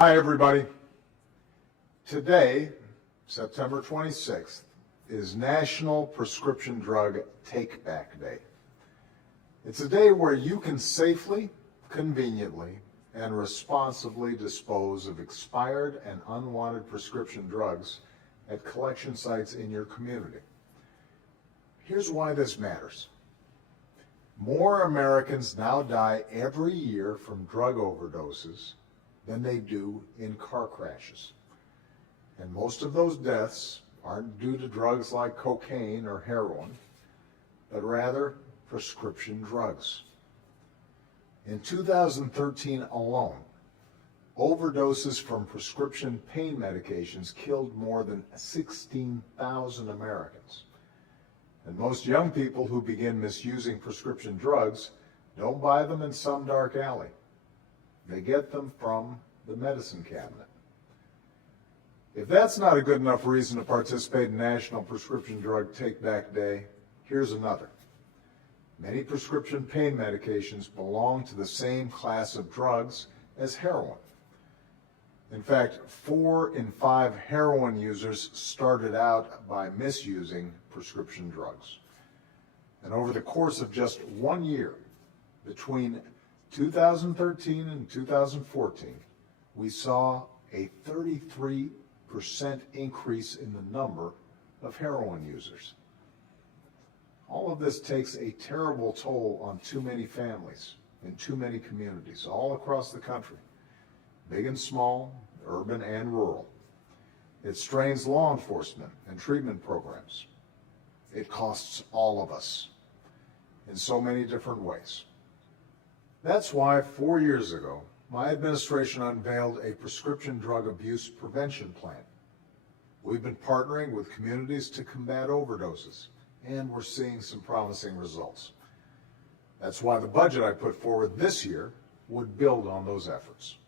Hi, everybody. Today, September 26th, is National Prescription Drug Take-Back Day. It's a day where you can safely, conveniently, and responsibly dispose of expired and unwanted prescription drugs at collection sites in your community. Here's why this matters. More Americans now die every year from drug overdoses than they do in car crashes. And most of those deaths aren't due to drugs like cocaine or heroin, but rather prescription drugs. In 2013 alone, overdoses from prescription pain medications killed more than 16,000 Americans. And most young people who begin misusing prescription drugs don't buy them in some dark alley. They get them from the medicine cabinet. If that's not a good enough reason to participate in National Prescription Drug Take-Back Day, here's another. Many prescription pain medications belong to the same class of drugs as heroin. In fact, 4 in 5 heroin users started out by misusing prescription drugs. And over the course of just 1 year, between 2013 and 2014, we saw a 33% increase in the number of heroin users. All of this takes a terrible toll on too many families in too many communities all across the country, big and small, urban and rural. It strains law enforcement and treatment programs. It costs all of us in so many different ways. That's why 4 years ago, my administration unveiled a prescription drug abuse prevention plan. We've been partnering with communities to combat overdoses, and we're seeing some promising results. That's why the budget I put forward this year would build on those efforts.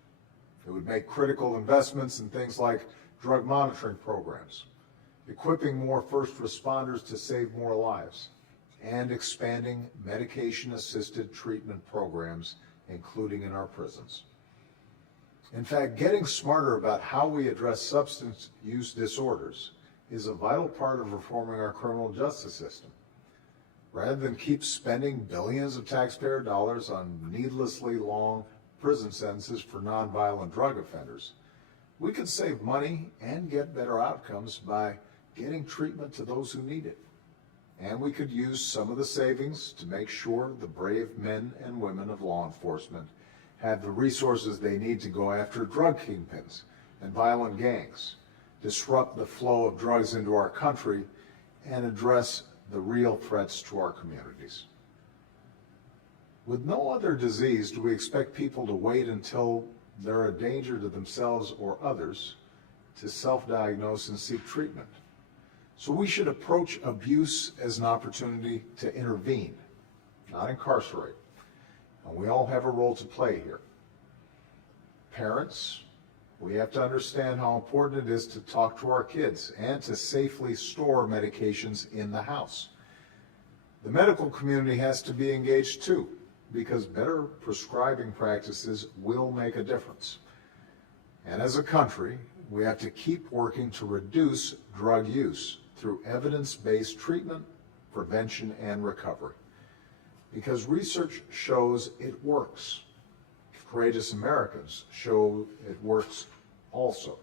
It would make critical investments in things like drug monitoring programs, equipping more first responders to save more lives, and expanding medication-assisted treatment programs, including in our prisons. In fact, getting smarter about how we address substance use disorders is a vital part of reforming our criminal justice system. Rather than keep spending billions of taxpayer dollars on needlessly long prison sentences for nonviolent drug offenders, we could save money and get better outcomes by getting treatment to those who need it. And we could use some of the savings to make sure the brave men and women of law enforcement have the resources they need to go after drug kingpins and violent gangs, disrupt the flow of drugs into our country, and address the real threats to our communities. With no other disease do we expect people to wait until they're a danger to themselves or others to self-diagnose and seek treatment. So we should approach abuse as an opportunity to intervene, not incarcerate. And we all have a role to play here. Parents, we have to understand how important it is to talk to our kids and to safely store medications in the house. The medical community has to be engaged too, because better prescribing practices will make a difference. And as a country, we have to keep working to reduce drug use through evidence-based treatment, prevention, and recovery. Because research shows it works. Courageous Americans show it works also,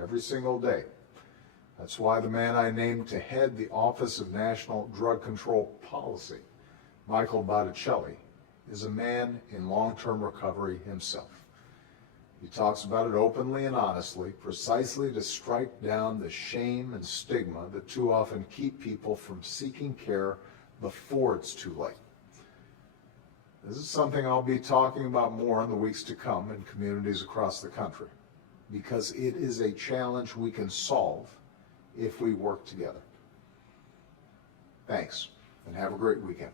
every single day. That's why the man I named to head the Office of National Drug Control Policy, Michael Botticelli, is a man in long-term recovery himself. He talks about it openly and honestly, precisely to strike down the shame and stigma that too often keep people from seeking care before it's too late. This is something I'll be talking about more in the weeks to come in communities across the country, because it is a challenge we can solve if we work together. Thanks, and have a great weekend.